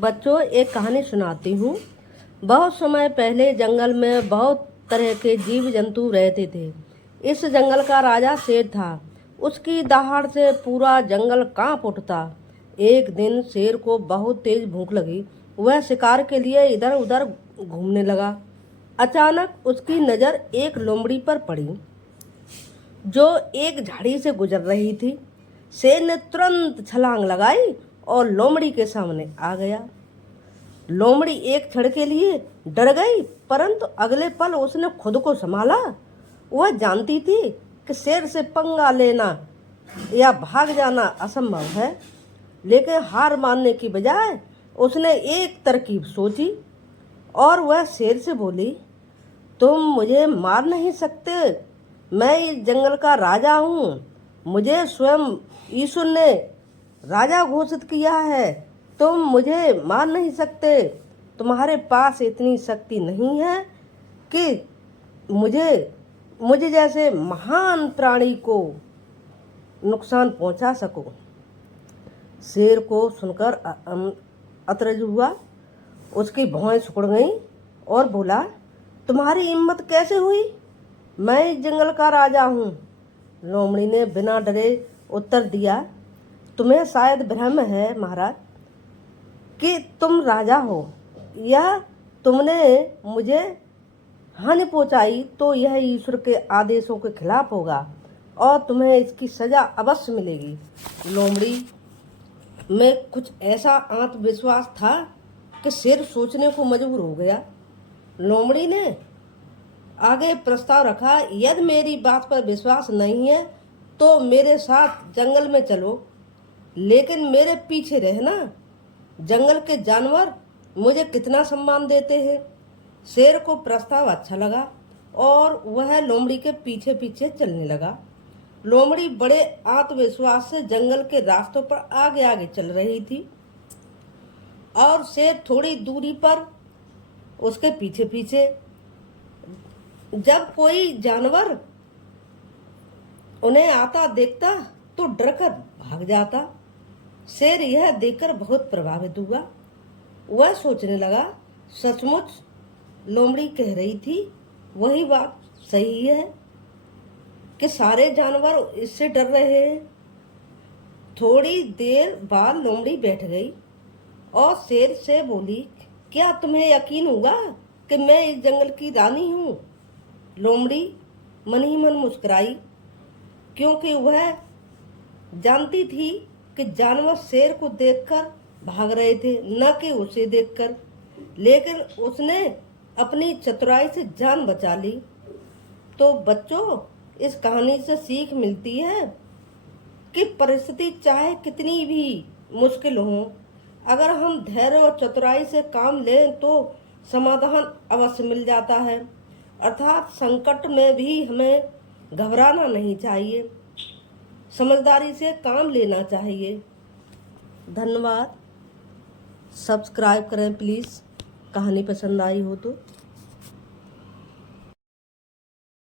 बच्चों, एक कहानी सुनाती हूँ। बहुत समय पहले जंगल में बहुत तरह के जीव जंतु रहते थे। इस जंगल का राजा शेर था। उसकी दहाड़ से पूरा जंगल कांप उठता। एक दिन शेर को बहुत तेज भूख लगी। वह शिकार के लिए इधर उधर घूमने लगा। अचानक उसकी नज़र एक लोमड़ी पर पड़ी, जो एक झाड़ी से गुजर रही थी। शेर ने तुरंत छलांग लगाई और लोमड़ी के सामने आ गया। लोमड़ी एक क्षण के लिए डर गई, परंतु अगले पल उसने खुद को संभाला। वह जानती थी कि शेर से पंगा लेना या भाग जाना असंभव है, लेकिन हार मानने की बजाय उसने एक तरकीब सोची और वह शेर से बोली, तुम मुझे मार नहीं सकते। मैं इस जंगल का राजा हूँ। मुझे स्वयं ईश्वर ने राजा घोषित किया है। तुम मुझे मार नहीं सकते। तुम्हारे पास इतनी शक्ति नहीं है कि मुझे जैसे महान प्राणी को नुकसान पहुंचा सको। शेर को सुनकर अचरज हुआ। उसकी भौहें सिकुड़ गईं और बोला, तुम्हारी हिम्मत कैसे हुई? मैं इस जंगल का राजा हूँ। लोमड़ी ने बिना डरे उत्तर दिया, तुम्हें शायद भ्रम है महाराज कि तुम राजा हो, या तुमने मुझे हानि पहुंचाई तो यह ईश्वर के आदेशों के खिलाफ होगा और तुम्हें इसकी सजा अवश्य मिलेगी। लोमड़ी में कुछ ऐसा आत्मविश्वास था कि शेर सोचने को मजबूर हो गया। लोमड़ी ने आगे प्रस्ताव रखा, यदि मेरी बात पर विश्वास नहीं है तो मेरे साथ जंगल में चलो, लेकिन मेरे पीछे रहना। जंगल के जानवर मुझे कितना सम्मान देते हैं। शेर को प्रस्ताव अच्छा लगा और वह लोमड़ी के पीछे पीछे चलने लगा। लोमड़ी बड़े आत्मविश्वास से जंगल के रास्तों पर आगे आगे चल रही थी और शेर थोड़ी दूरी पर उसके पीछे पीछे। जब कोई जानवर उन्हें आता देखता तो डरकर भाग जाता। शेर यह देखकर बहुत प्रभावित हुआ। वह सोचने लगा, सचमुच लोमड़ी कह रही थी, वही बात सही है कि सारे जानवर इससे डर रहे हैं। थोड़ी देर बाद लोमड़ी बैठ गई और शेर से बोली, क्या तुम्हें यकीन होगा कि मैं इस जंगल की रानी हूँ? लोमड़ी मन ही मन मुस्कुराई, क्योंकि वह जानती थी कि जानवर शेर को देखकर भाग रहे थे, न कि उसे देखकर। लेकिन उसने अपनी चतुराई से जान बचा ली। तो बच्चों, इस कहानी से सीख मिलती है कि परिस्थिति चाहे कितनी भी मुश्किल हो, अगर हम धैर्य और चतुराई से काम लें तो समाधान अवश्य मिल जाता है। अर्थात संकट में भी हमें घबराना नहीं चाहिए, समझदारी से काम लेना चाहिए। धन्यवाद। सब्सक्राइब करें प्लीज़, कहानी पसंद आई हो तो।